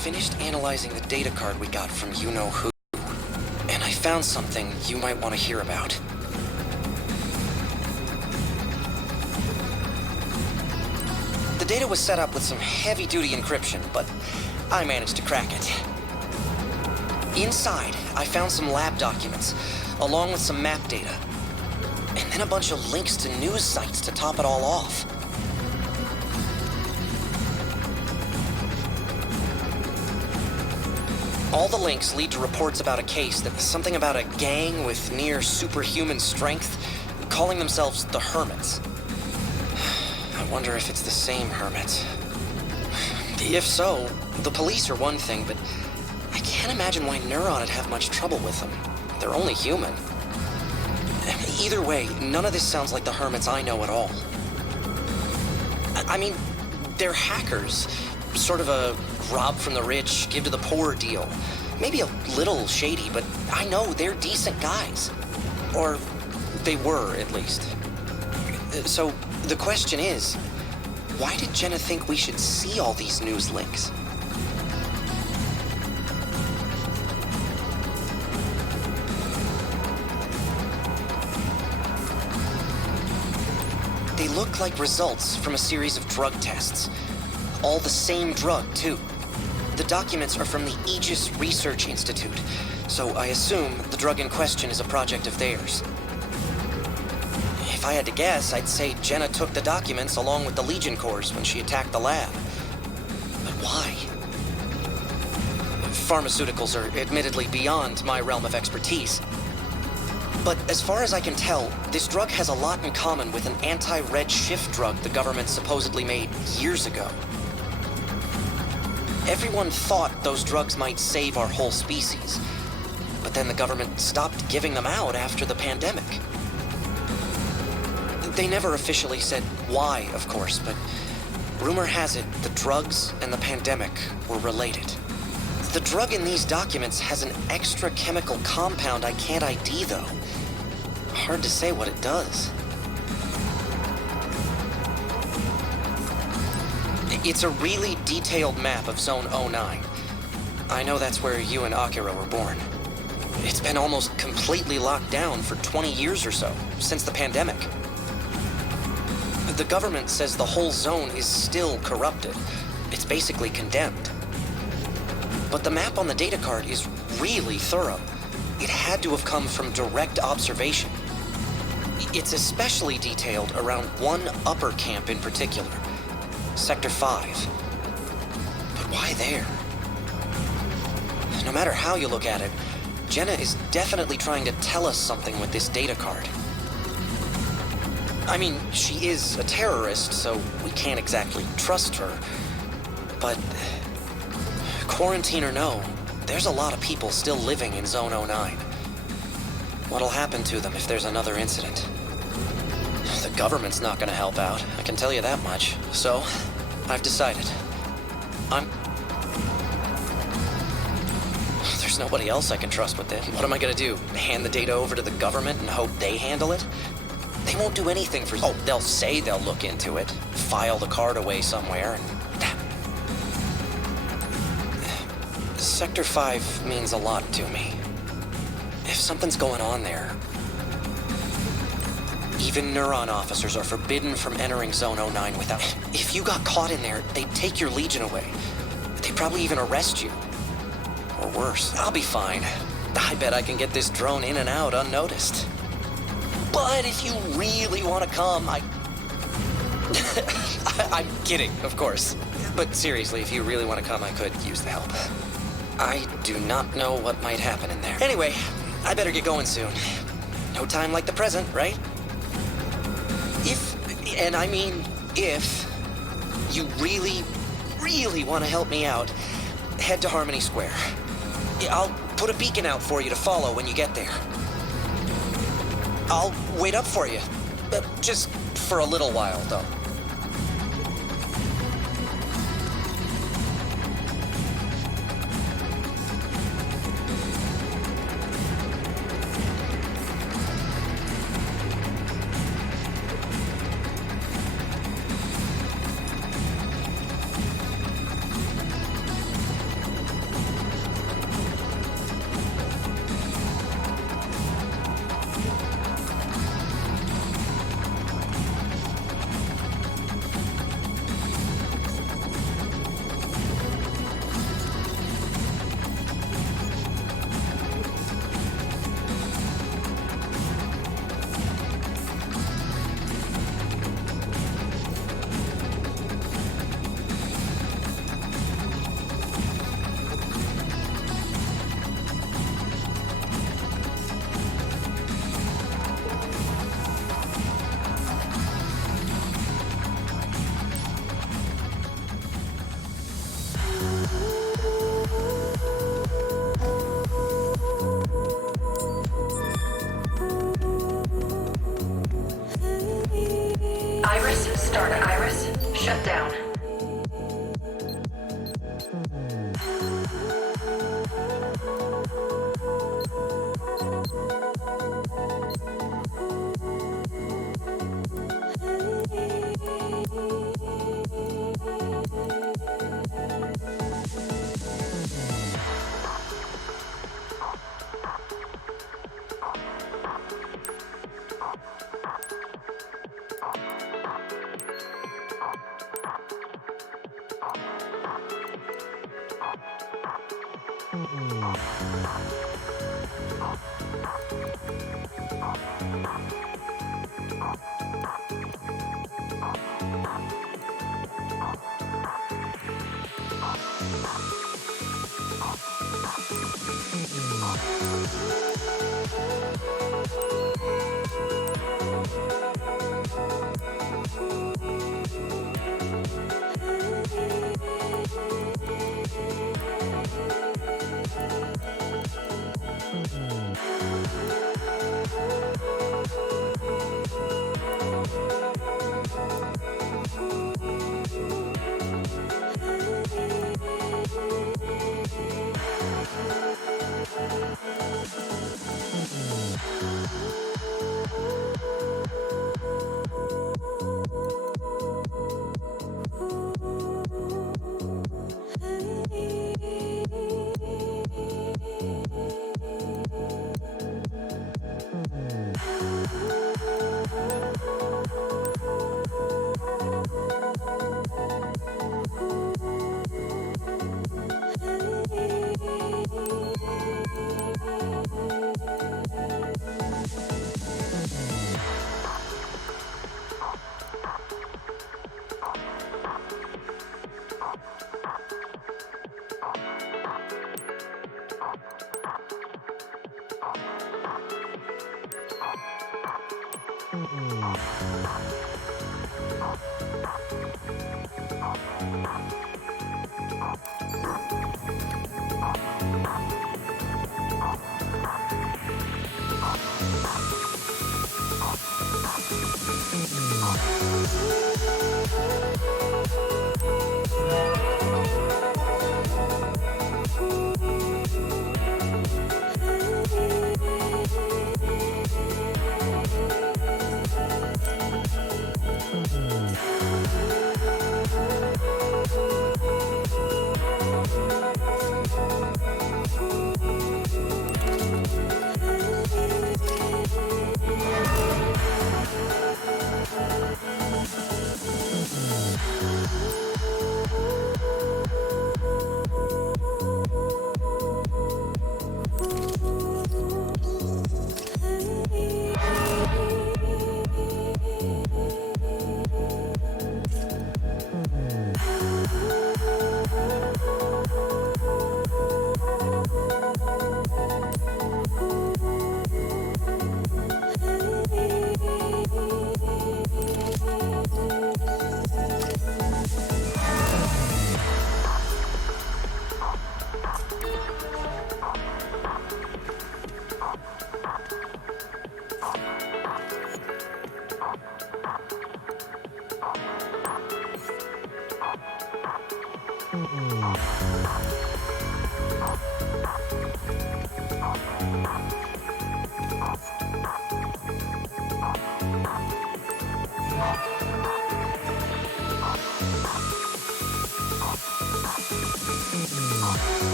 finished analyzing the data card we got from you-know-who, and I found something you might want to hear about. The data was set up with some heavy-duty encryption, but I managed to crack it. Inside, I found some lab documents, along with some map data, and then a bunch of links to news sites to top it all off. All the links lead to reports about a case that's something about a gang with near superhuman strength, calling themselves the Hermits. I wonder if it's the same Hermits. If so, the police are one thing, but I can't imagine why Neuron would have much trouble with them. They're only human. Either way, none of this sounds like the Hermits I know at all. I mean, they're hackers. Sort of a rob from the rich, give to the poor deal. Maybe a little shady, but I know they're decent guys. Or they were, at least. So the question is, why did Jenna think we should see all these news links? They look like results from a series of drug tests. All the same drug, too. The documents are from the Aegis Research Institute, so I assume the drug in question is a project of theirs. If I had to guess, I'd say Jenna took the documents along with the Legion Corps when she attacked the lab. But why? Pharmaceuticals are admittedly beyond my realm of expertise. But as far as I can tell, this drug has a lot in common with an anti-red shift drug the government supposedly made years ago. Everyone thought those drugs might save our whole species, but then the government stopped giving them out after the pandemic. They never officially said why, of course, but rumor has it the drugs and the pandemic were related. The drug in these documents has an extra chemical compound I can't ID, though. Hard to say what it does. It's a really detailed map of Zone 09. I know that's where you and Akira were born. It's been almost completely locked down for 20 years or so, since the pandemic. The government says the whole zone is still corrupted. It's basically condemned. But the map on the data card is really thorough. It had to have come from direct observation. It's especially detailed around one upper camp in particular. Sector 5. But why there? No matter how you look at it, Jenna is definitely trying to tell us something with this data card. I mean, she is a terrorist, so we can't exactly trust her. But quarantine or no, there's a lot of people still living in Zone 09. What'll happen to them if there's another incident? The government's not gonna help out, I can tell you that much. So, I've decided. There's nobody else I can trust with it. What am I gonna do? Hand the data over to the government and hope they handle it? They won't do anything for... Oh, they'll say they'll look into it, file the card away somewhere, and... Sector 5 means a lot to me. If something's going on there... Even Neuron officers are forbidden from entering Zone 09 without... If you got caught in there, they'd take your Legion away. They'd probably even arrest you. Or worse. I'll be fine. I bet I can get this drone in and out unnoticed. But if you really want to come, I'm kidding, of course. But seriously, if you really want to come, I could use the help. I do not know what might happen in there. Anyway, I better get going soon. No time like the present, right? And I mean if, you really, really want to help me out, head to Harmony Square. I'll put a beacon out for you to follow when you get there. I'll wait up for you. Just for a little while, though.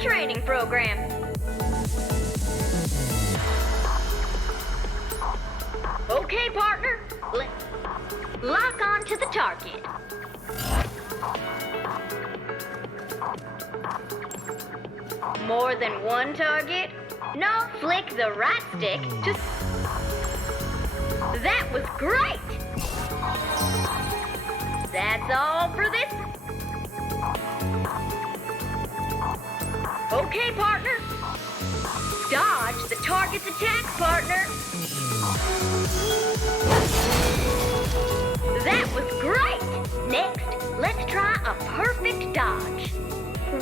Training program. target. More than one target? No, flick the right stick to... That was great! That's all for this. Okay, partner. Dodge the target's attack, partner. That was great! Next, let's try a perfect dodge.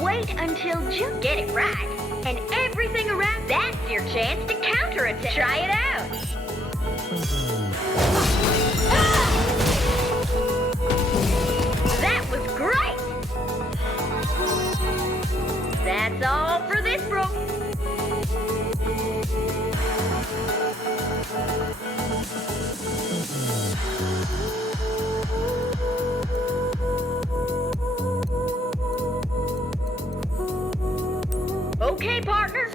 Wait until you get it right, and everything around, that's your chance to counterattack. Try it out. That was great! That's all for this, bro. Okay, partner.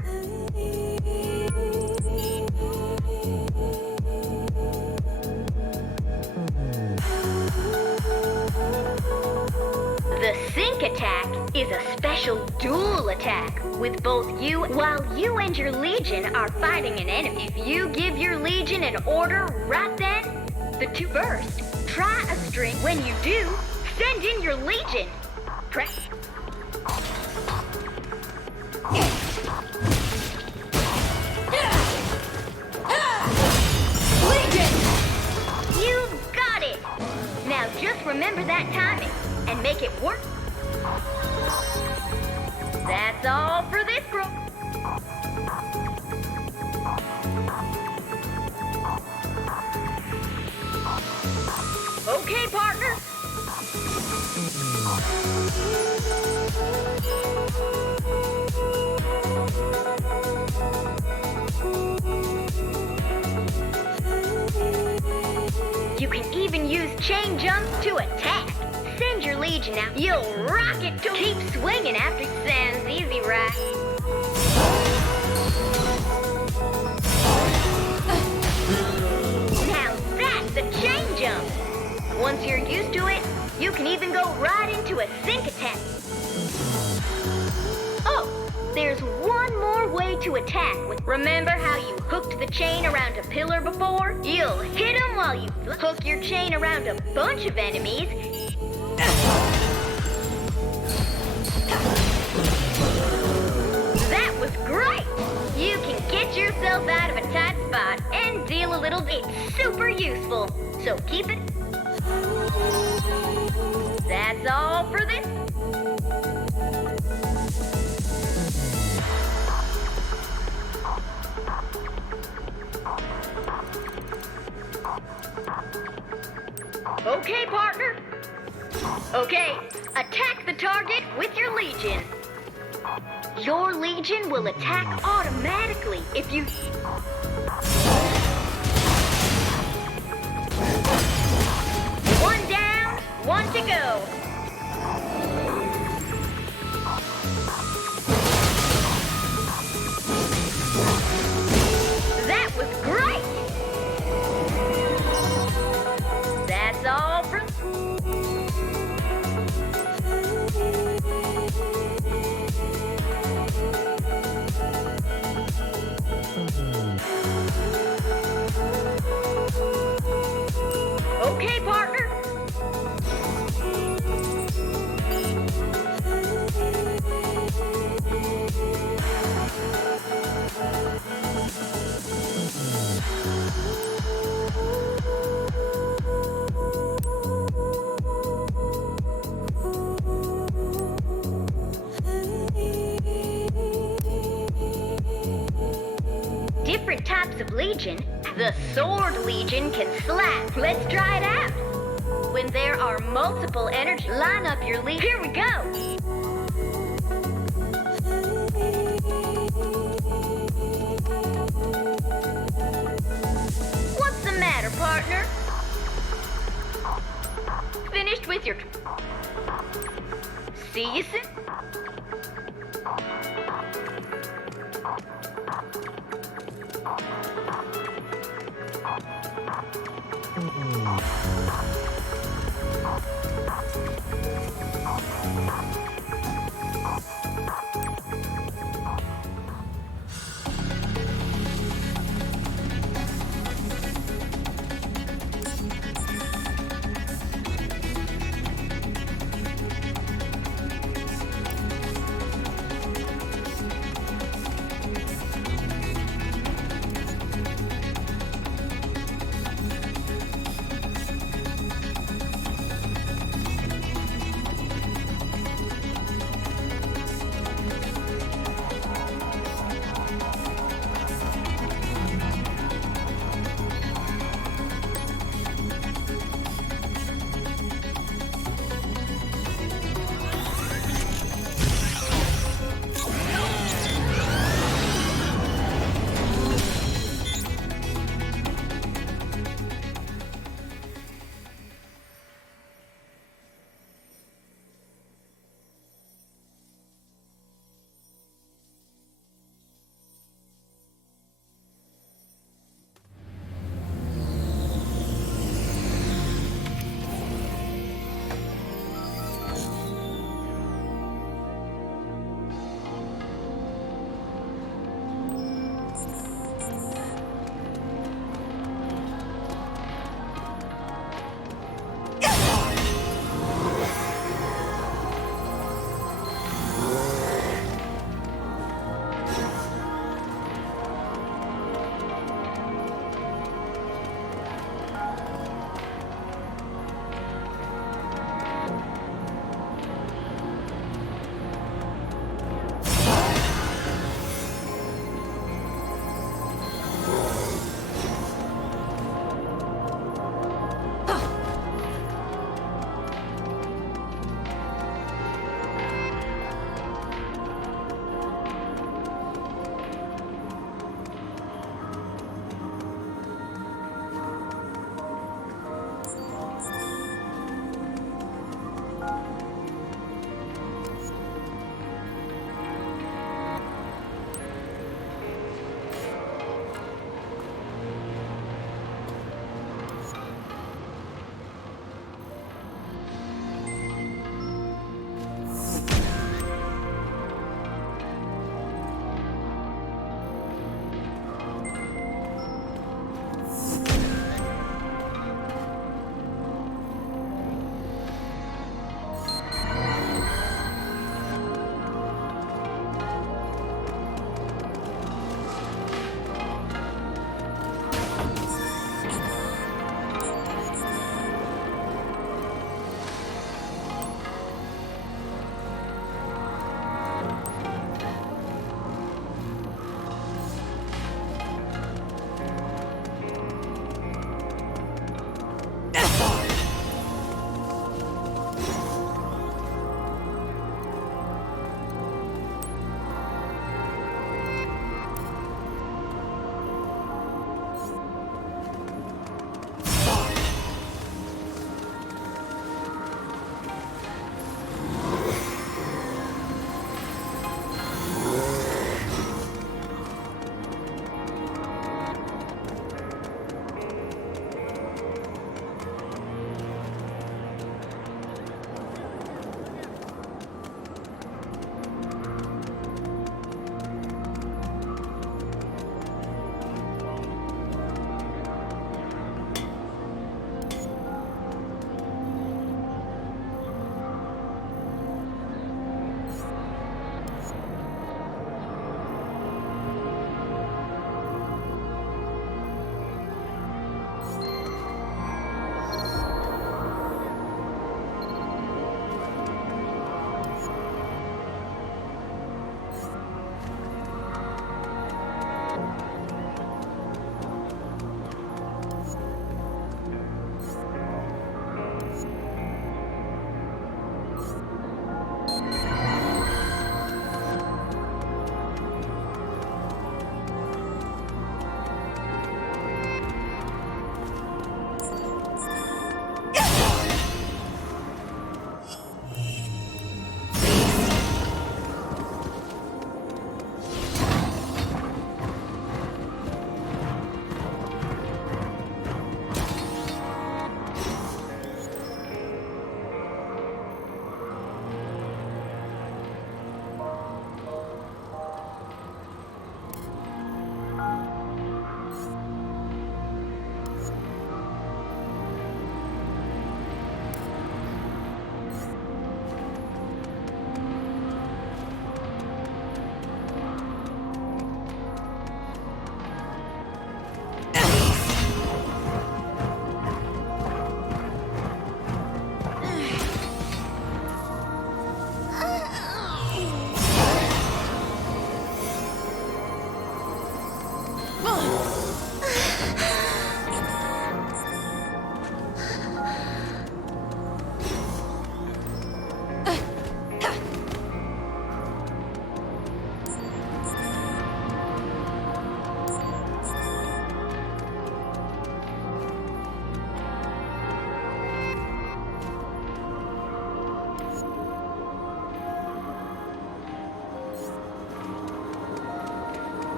The sync attack is a special dual attack with both you while you and your legion are fighting an enemy. If you give your legion an order right then, the two burst. Try a string. When you do, send in your legion. Press. You've got it! Now just remember that timing and make it work. That's all for this group. Okay, partner. You can even use chain jumps to attack. Send your legion out. You'll rock it to keep swinging after. Sounds easy, right? Now that's a chain jump. Once you're used to it, you can even go right into a sync attack. Oh, there's one more way to attack. Remember how you hooked the chain around a pillar before? You'll hit them while you hook your chain around a bunch of enemies. That was great! You can get yourself out of a tight spot and deal a little. It's super useful, so keep it. That's all for this. Okay, partner. Okay, attack the target with your legion. Your legion will attack automatically if you... One down, one to go. That was great! That's all for... Okay, partner. Different types of legion. The sword legion can slap. Let's try it out. When there are multiple energy, line up your legion. Here we go. What's the matter, partner? Finished with your... See you soon.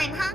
time, huh?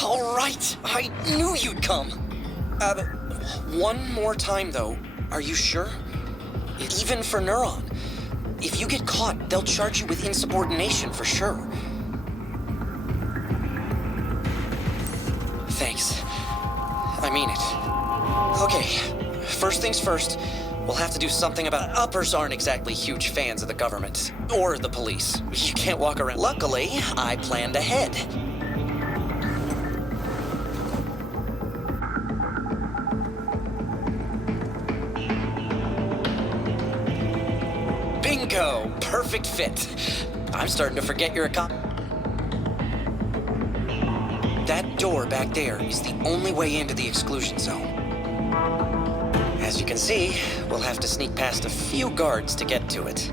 All right, I knew you'd come. One more time, though. Are you sure? Even for Neuron. If you get caught, they'll charge you with insubordination for sure. Thanks. I mean it. Okay, first things first. We'll have to do something about uppers aren't exactly huge fans of the government. Or the police. You can't walk around. Luckily, I planned ahead. Bingo! Perfect fit. I'm starting to forget you're a cop. That door back there is the only way into the exclusion zone. As you can see, we'll have to sneak past a few guards to get to it.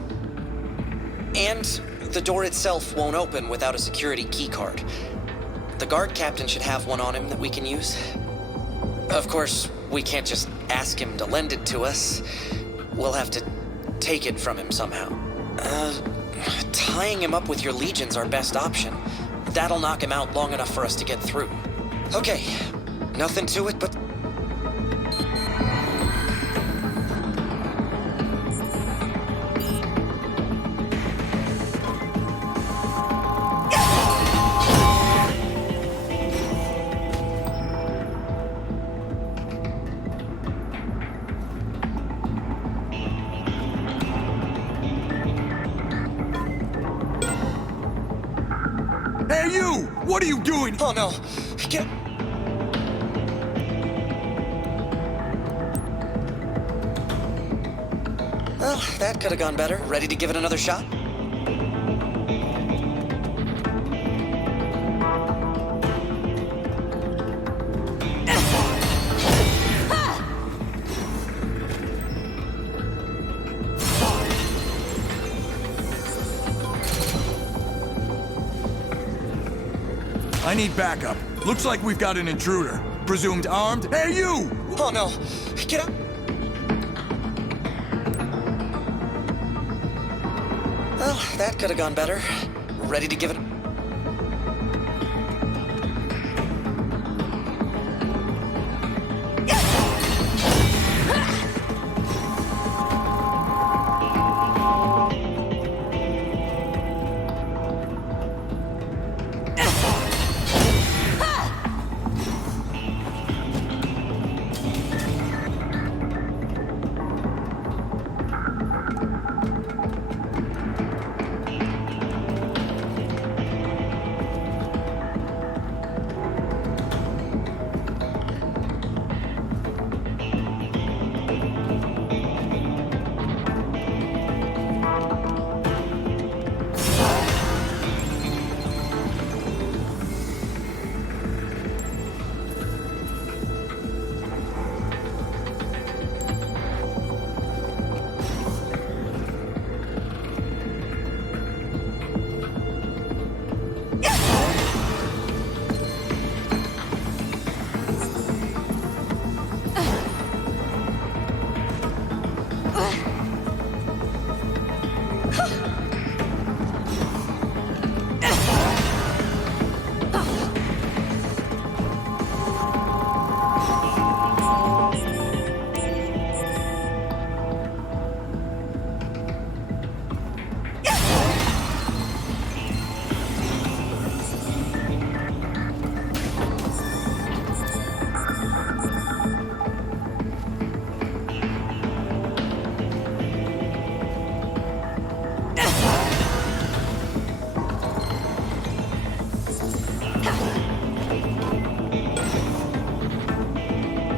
And the door itself won't open without a security keycard. The guard captain should have one on him that we can use. Of course, we can't just ask him to lend it to us. We'll have to take it from him somehow. Tying him up with your legion's our best option. That'll knock him out long enough for us to get through. Okay, nothing to it but... Hey, you! What are you doing? Oh no! Get... Well, that could have gone better. Ready to give it another shot? I need backup. Looks like we've got an intruder. Presumed armed. Hey, you! Oh no! Get up! Well, that could have gone better. Ready to give it...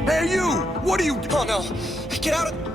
Hey, you! What are you... Oh no! Get out of...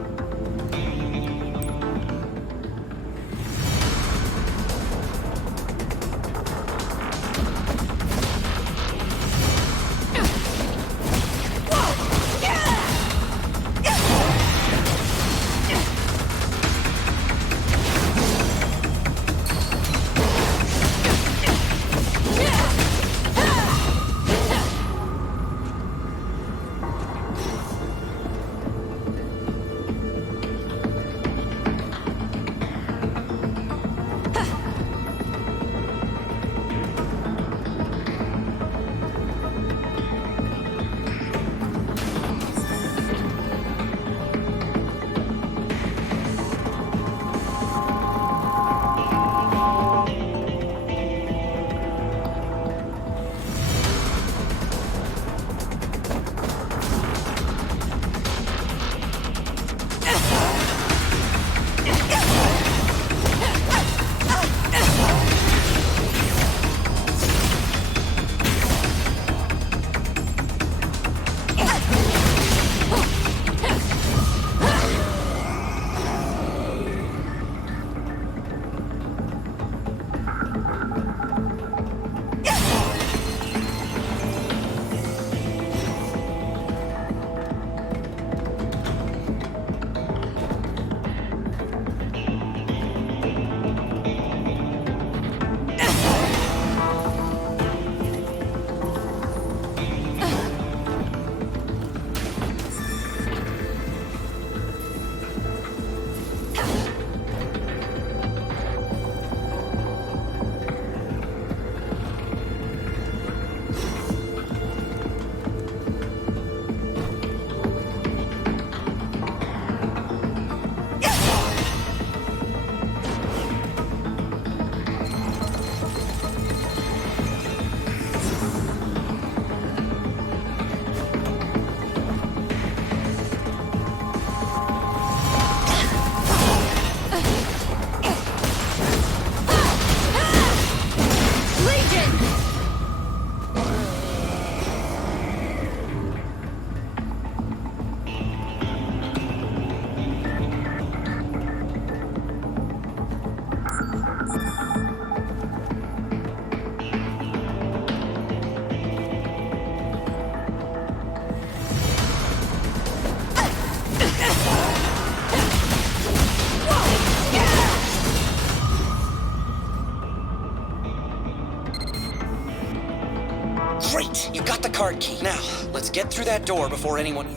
Great! You got the card key. Now, let's get through that door before anyone...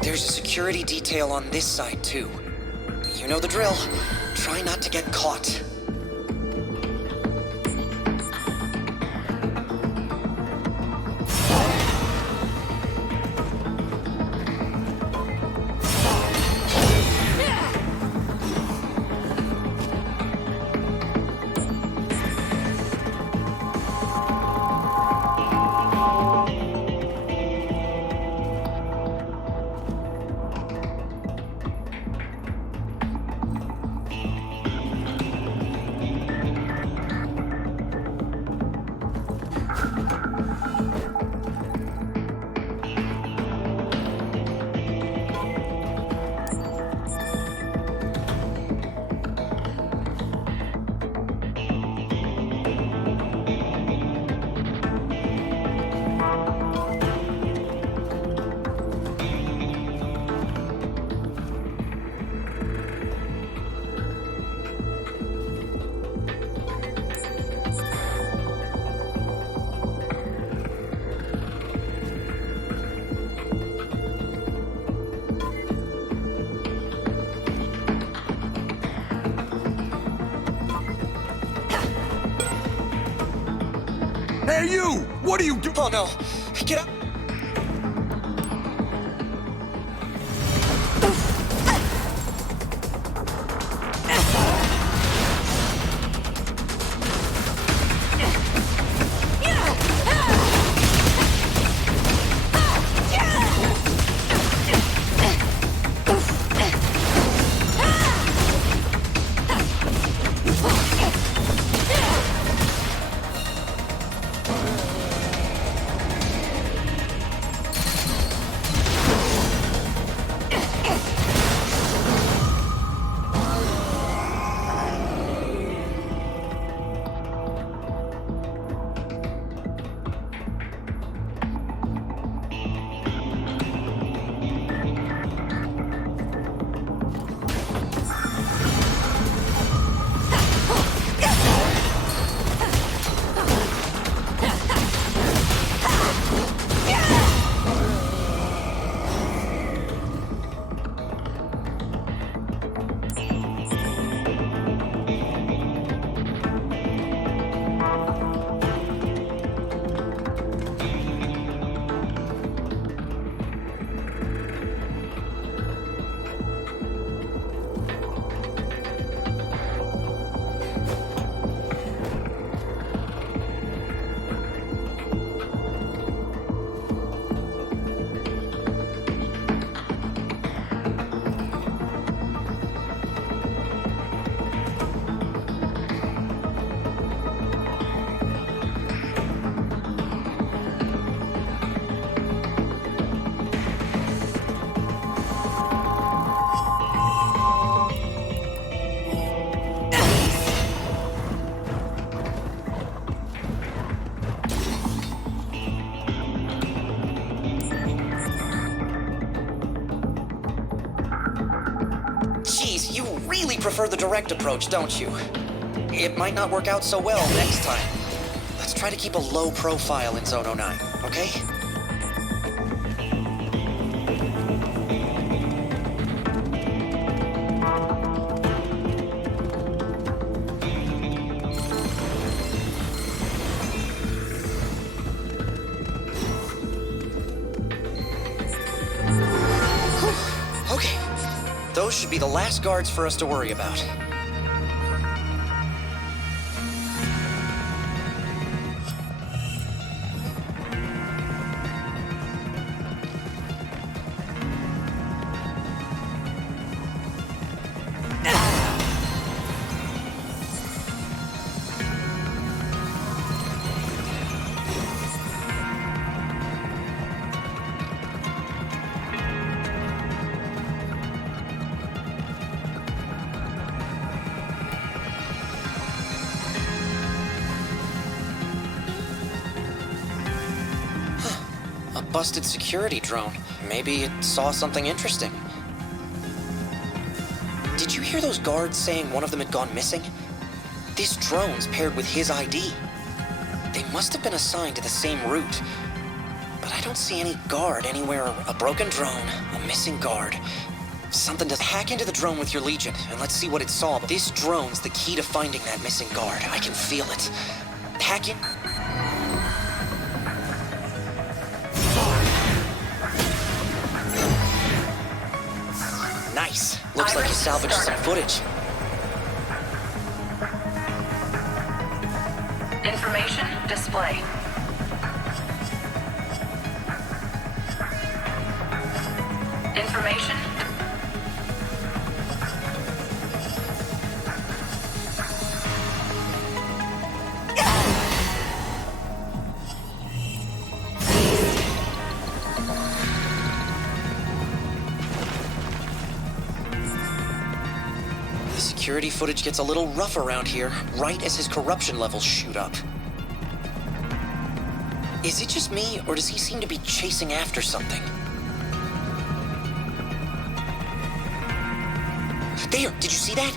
There's a security detail on this side, too. You know the drill. Try not to get caught. Hey, you! What are you doing? Oh no! Get up! Prefer the direct approach, don't you? It might not work out so well next time. Let's try to keep a low profile in Zone 09, okay? Okay. Those should be the last guards for us to worry about. Busted security drone. Maybe it saw something interesting. Did you hear those guards saying one of them had gone missing? This drone's paired with his ID. They must have been assigned to the same route. But I don't see any guard anywhere. A broken drone, a missing guard. Something to hack into the drone with your Legion, and let's see what it saw. This drone's the key to finding that missing guard. I can feel it. Hack in. Nice. Looks like you salvaged some footage. Information display. Information. Security footage gets a little rough around here, right as his corruption levels shoot up. Is it just me, or does he seem to be chasing after something? There! Did you see that?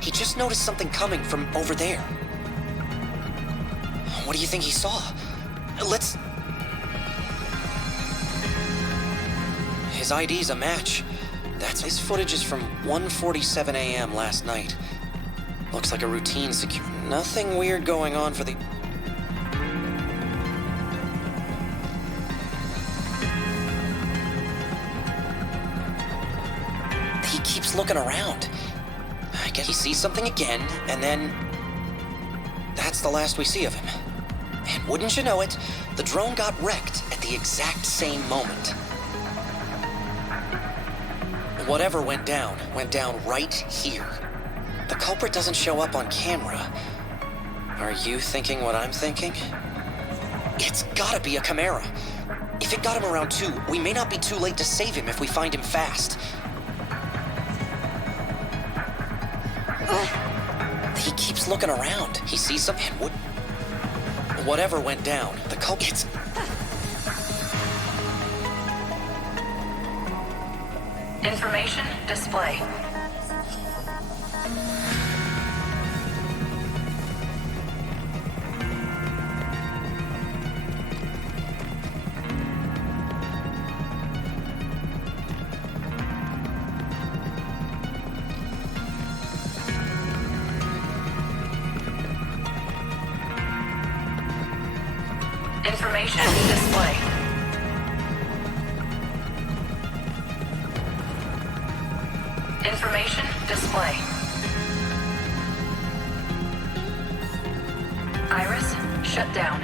He just noticed something coming from over there. What do you think he saw? Let's... His ID's a match. His footage is from 1:47 a.m. last night. Looks like a routine secure. Nothing weird going on for the... keeps looking around. I guess he sees something again, and then... that's the last we see of him. And wouldn't you know it, the drone got wrecked at the exact same moment. Whatever went down right here. The culprit doesn't show up on camera. Are you thinking what I'm thinking? It's gotta be a Chimera. If it got him around 2, we may not be too late to save him if we find him fast. He keeps looking around. He sees something. Whatever went down, the culprit... Information display. Information display. Information display. Iris shut down.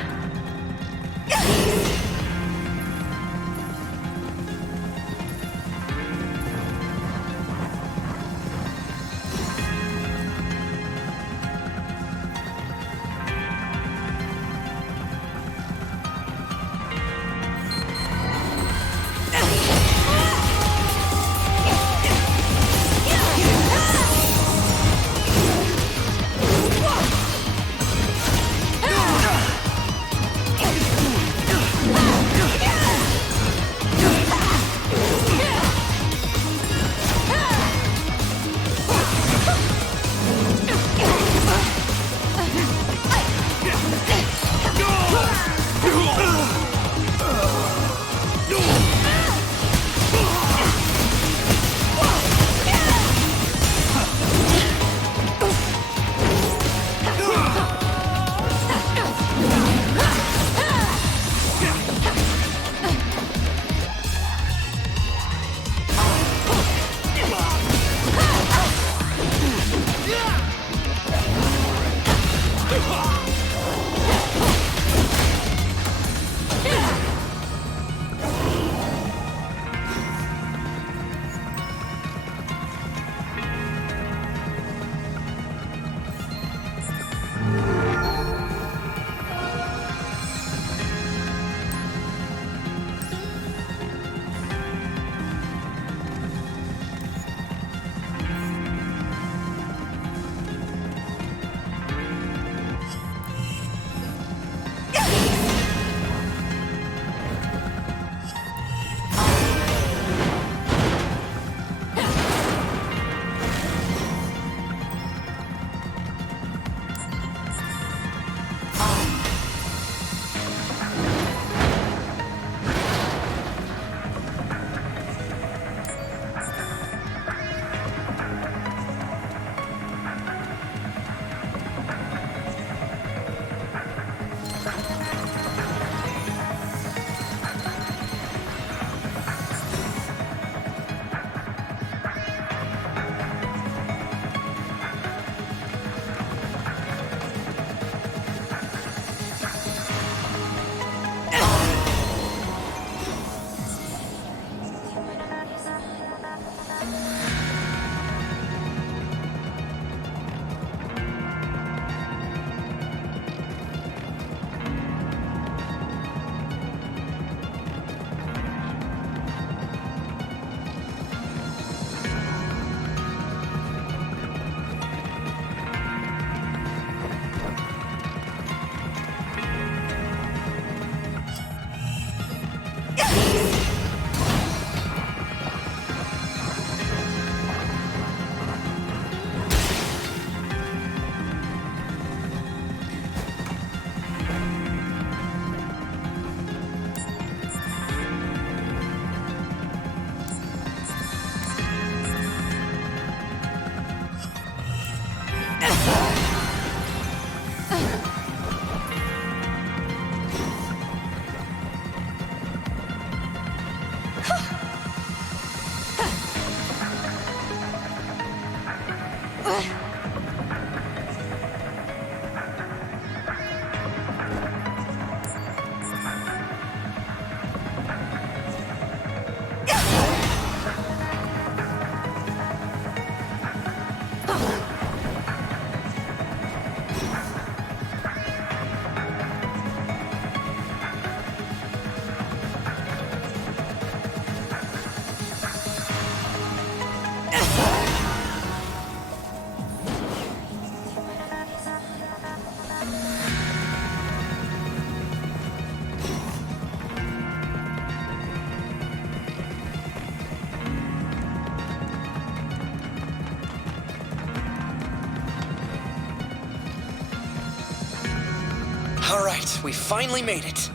right, we finally made it.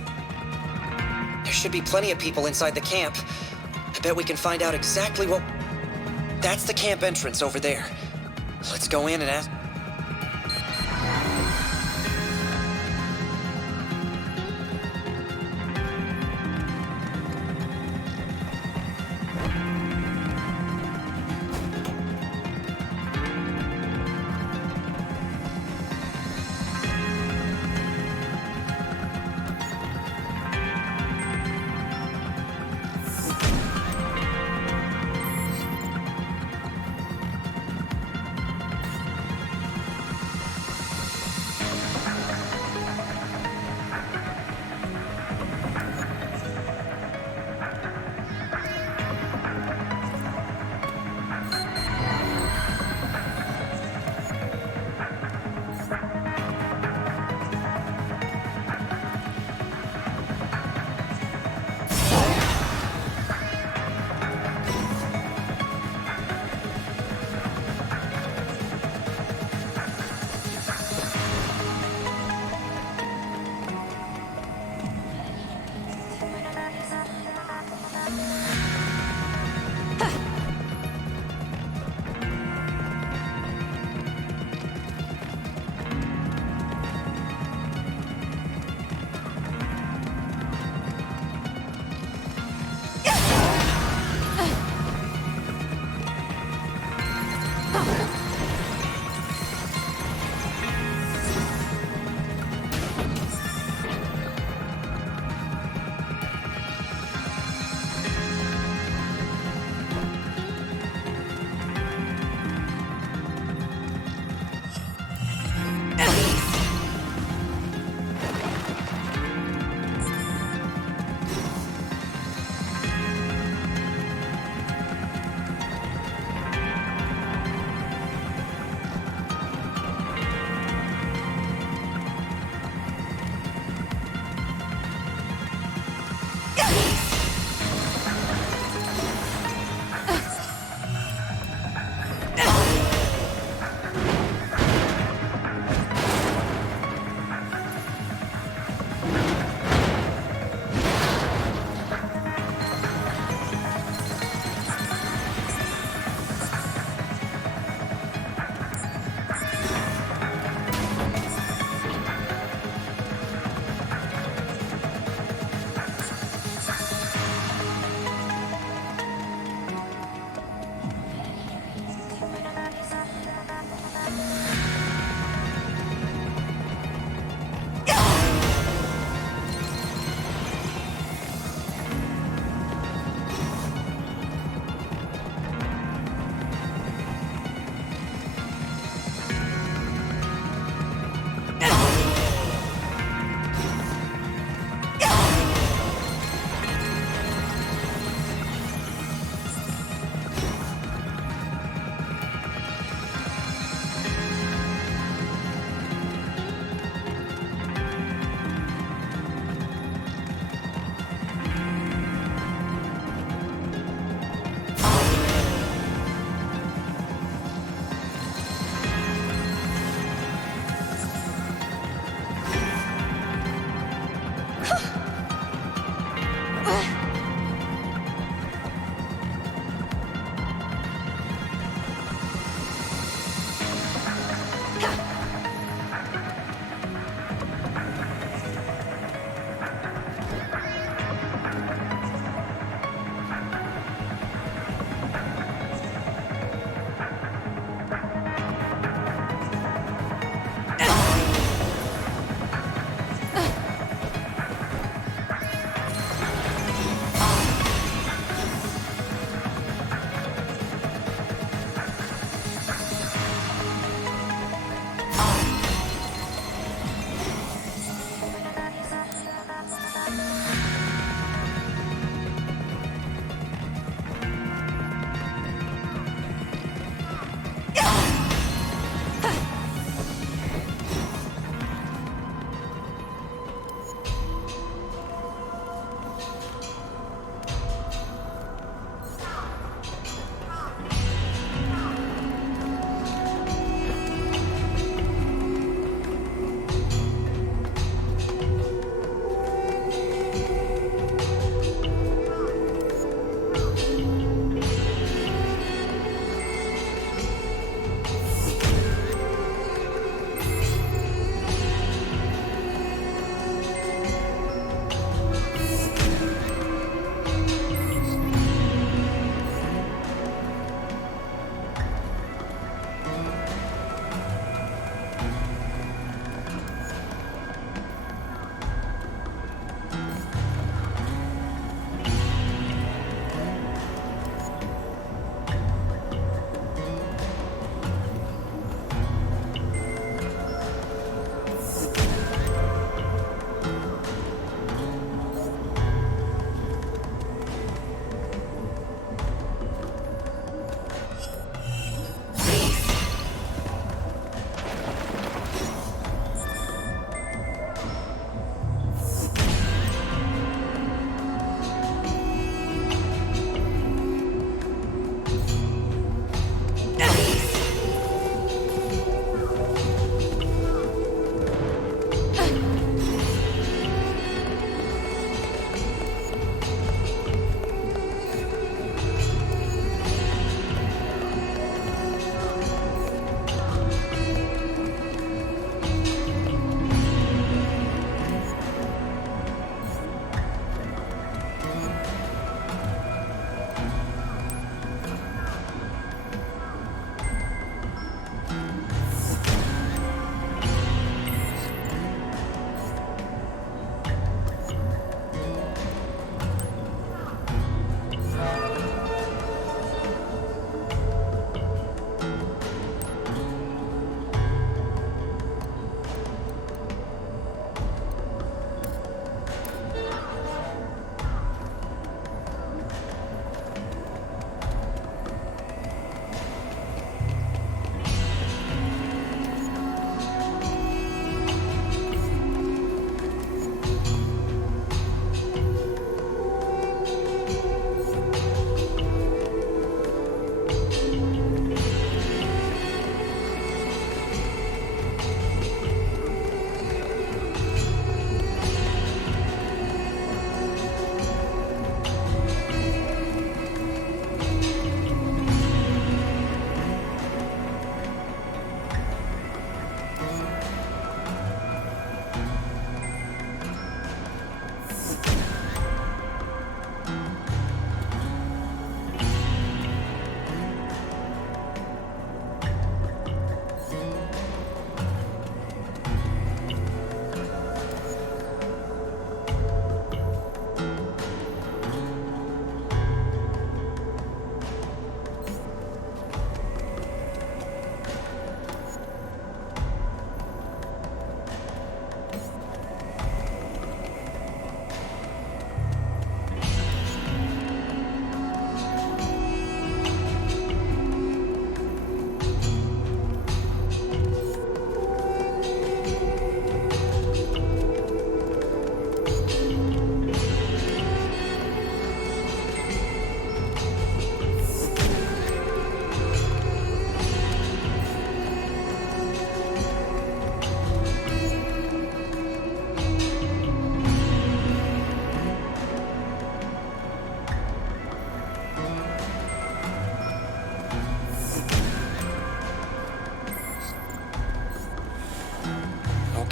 There should be plenty of people inside the camp. I bet we can find out exactly what... That's the camp entrance over there. Let's go in and ask...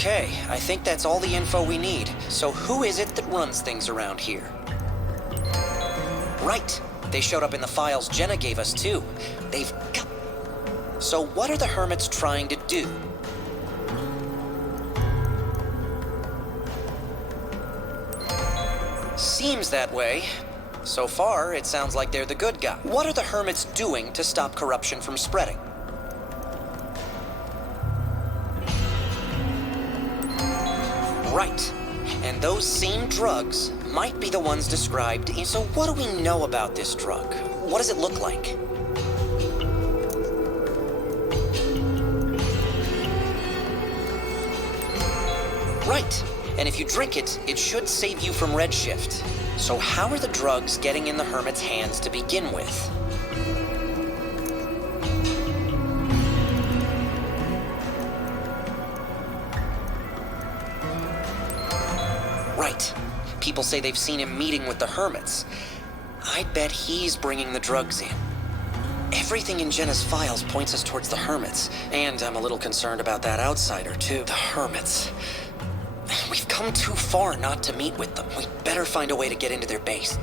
Okay, I think that's all the info we need. So who is it that runs things around here? Right. They showed up in the files Jenna gave us, too. They've got... So what are the Hermits trying to do? Seems that way. So far, it sounds like they're the good guy. What are the Hermits doing to stop corruption from spreading? Right. And those same drugs might be the ones described. So what do we know about this drug? What does it look like? Right. And if you drink it, it should save you from redshift. So how are the drugs getting in the Hermit's hands to begin with? Right. People say they've seen him meeting with the Hermits. I bet he's bringing the drugs in. Everything in Jenna's files points us towards the Hermits. And I'm a little concerned about that outsider, too. The Hermits. We've come too far not to meet with them. We'd better find a way to get into their base.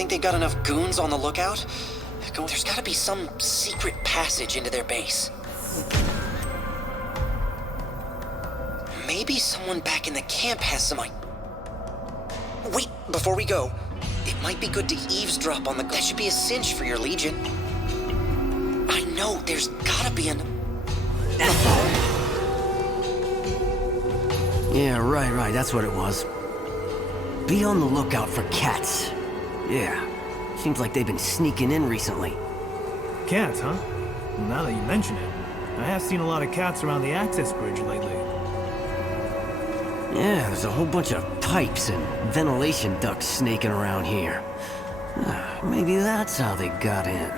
think they've got enough goons on the lookout? There's gotta be some secret passage into their base. Maybe someone back in the camp has some Wait, before we go, it might be good to eavesdrop on the... That should be a cinch for your Legion. I know, there's gotta be an... Yeah, right, that's what it was. Be on the lookout for cats. Yeah, seems like they've been sneaking in recently. Cats, huh? Now that you mention it, I have seen a lot of cats around the access bridge lately. Yeah, there's a whole bunch of pipes and ventilation ducts snaking around here. Maybe that's how they got in.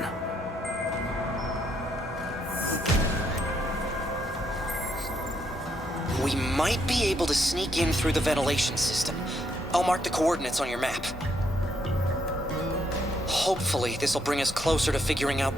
We might be able to sneak in through the ventilation system. I'll mark the coordinates on your map. Hopefully, this'll bring us closer to figuring out...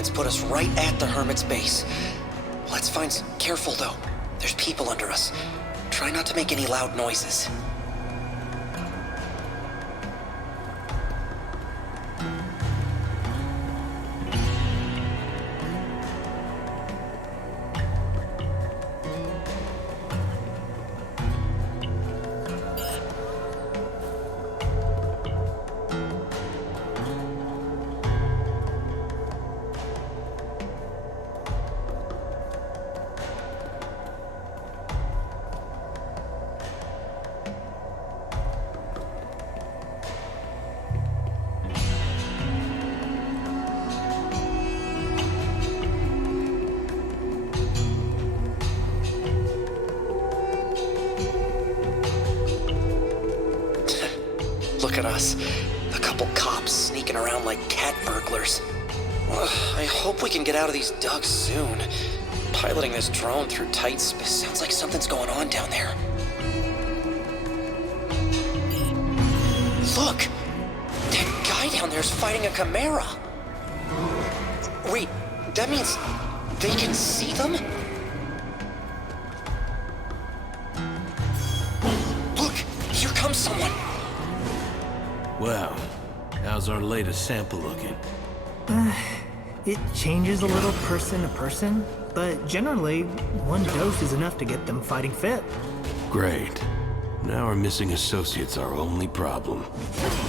coordinates put us right at the Hermit's base. Let's find some... Careful, though. There's people under us. Try not to make any loud noises. Look at us. A couple cops sneaking around like cat burglars. I hope we can get out of these ducks soon. Piloting this drone through tight space sounds like something's going on down there. Look! That guy down there's fighting a chimera! Wait, that means they can see them? Look! Here comes someone! Well, how's our latest sample looking? It changes a little person to person, but generally, one dose is enough to get them fighting fit. Great. Now our missing associate's our only problem.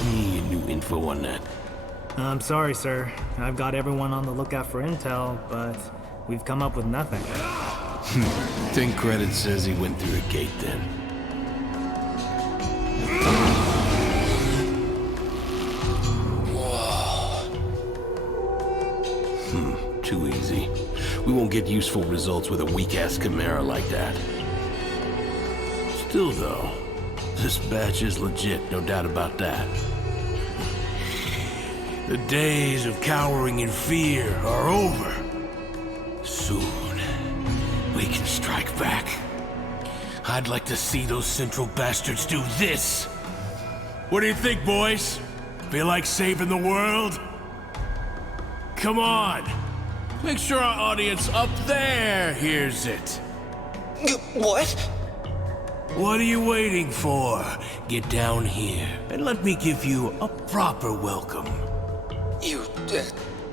Any new info on that? I'm sorry, sir. I've got everyone on the lookout for intel, but we've come up with nothing. Think credit says he went through a gate then. Too easy. We won't get useful results with a weak-ass chimera like that. Still, though, this batch is legit, no doubt about that. The days of cowering in fear are over. Soon, we can strike back. I'd like to see those Central bastards do this. What do you think, boys? Feel like saving the world? Come on! Make sure our audience up there hears it. What? What are you waiting for? Get down here, and let me give you a proper welcome. You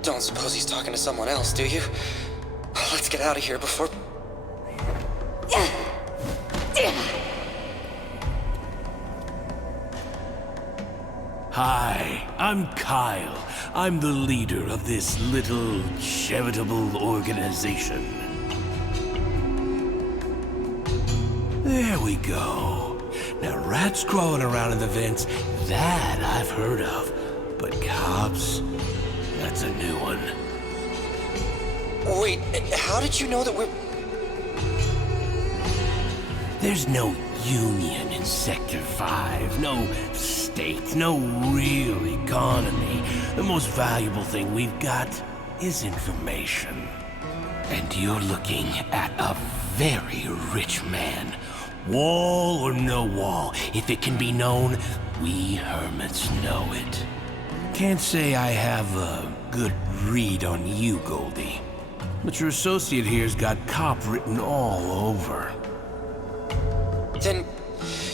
don't suppose he's talking to someone else, do you? Let's get out of here before... Hi, I'm Kyle. I'm the leader of this little charitable organization. There we go. Now, rats crawling around in the vents, that I've heard of. But cops, that's a new one. Wait, how did you know that we're... There's no union in Sector 5, no state, no real economy. The most valuable thing we've got is information. And you're looking at a very rich man. Wall or no wall, if it can be known, we hermits know it. Can't say I have a good read on you, Goldie. But your associate here's got cop written all over. Then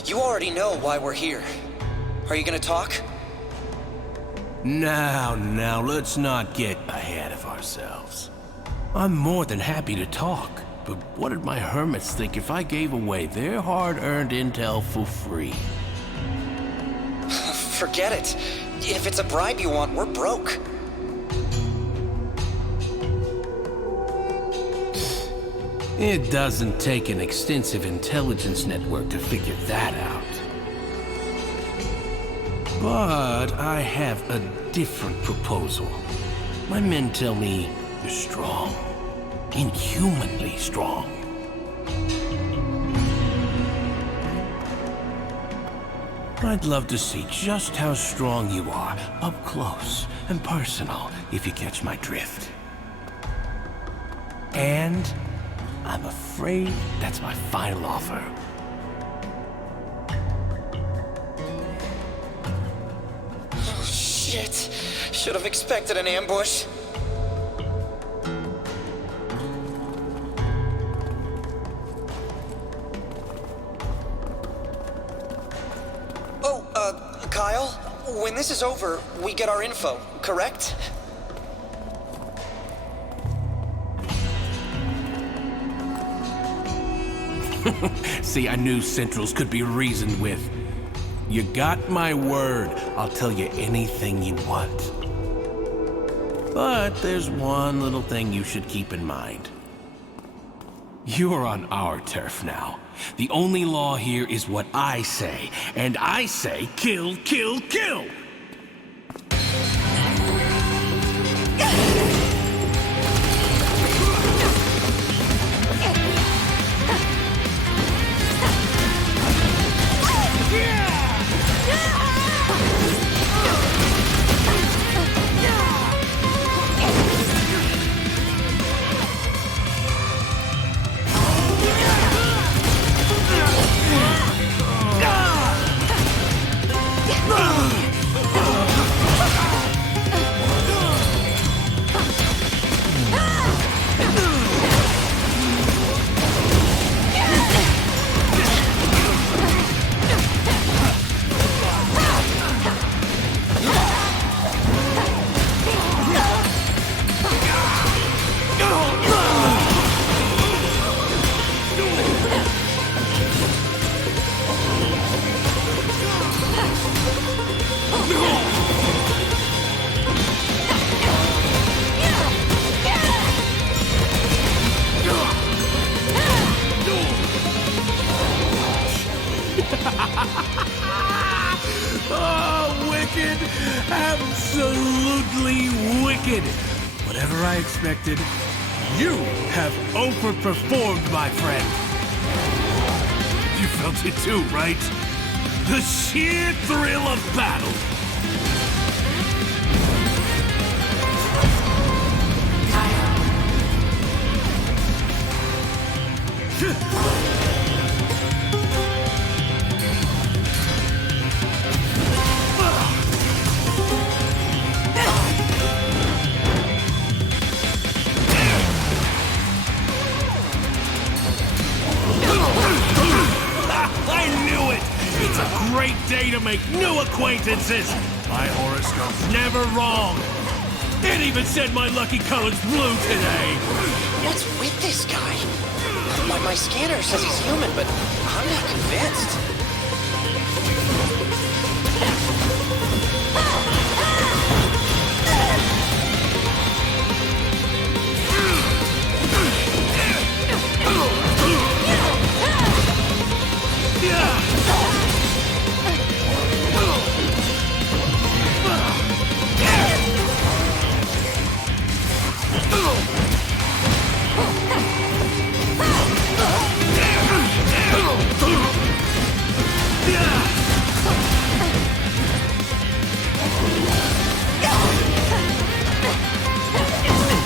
you already know why we're here. Are you gonna talk? Now, let's not get ahead of ourselves. I'm more than happy to talk, but what did my hermits think if I gave away their hard-earned intel for free? Forget it. If it's a bribe you want, we're broke. It doesn't take an extensive intelligence network to figure that out. But I have a different proposal. My men tell me you're strong. Inhumanly strong. I'd love to see just how strong you are, up close and personal, if you catch my drift. And I'm afraid that's my final offer. Oh, shit. Should have expected an ambush. when this is over, we get our info, correct? See, I knew Centrals could be reasoned with. You got my word. I'll tell you anything you want. But there's one little thing you should keep in mind. You're on our turf now. The only law here is what I say, and I say kill, kill, kill! Oh, wicked! Absolutely wicked! Whatever I expected, you have overperformed, my friend. You felt it too, right? The sheer thrill of battle. Great day to make new acquaintances! My horoscope's never wrong! It even said my lucky color's blue today! What's with this guy? My scanner says he's human, but I'm not convinced.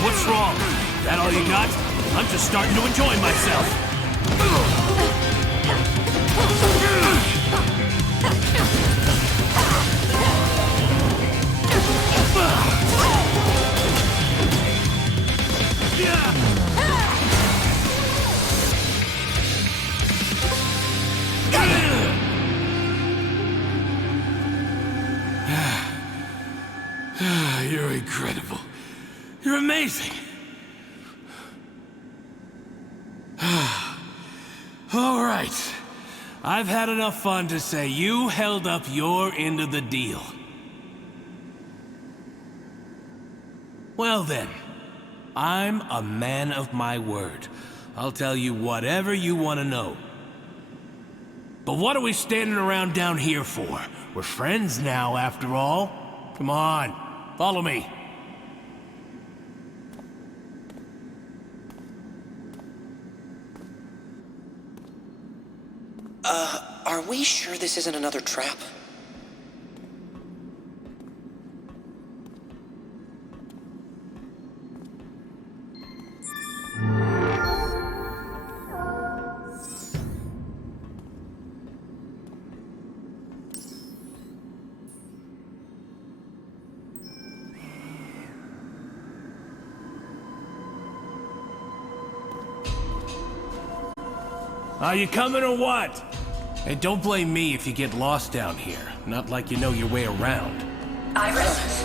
What's wrong? That all you got? I'm just starting to enjoy myself. You're incredible. You're amazing. All right. I've had enough fun to say you held up your end of the deal. Well then, I'm a man of my word. I'll tell you whatever you want to know. But what are we standing around down here for? We're friends now, after all. Come on, follow me. Are we sure this isn't another trap? Are you coming or what? And don't blame me if you get lost down here. Not like you know your way around. Iris, start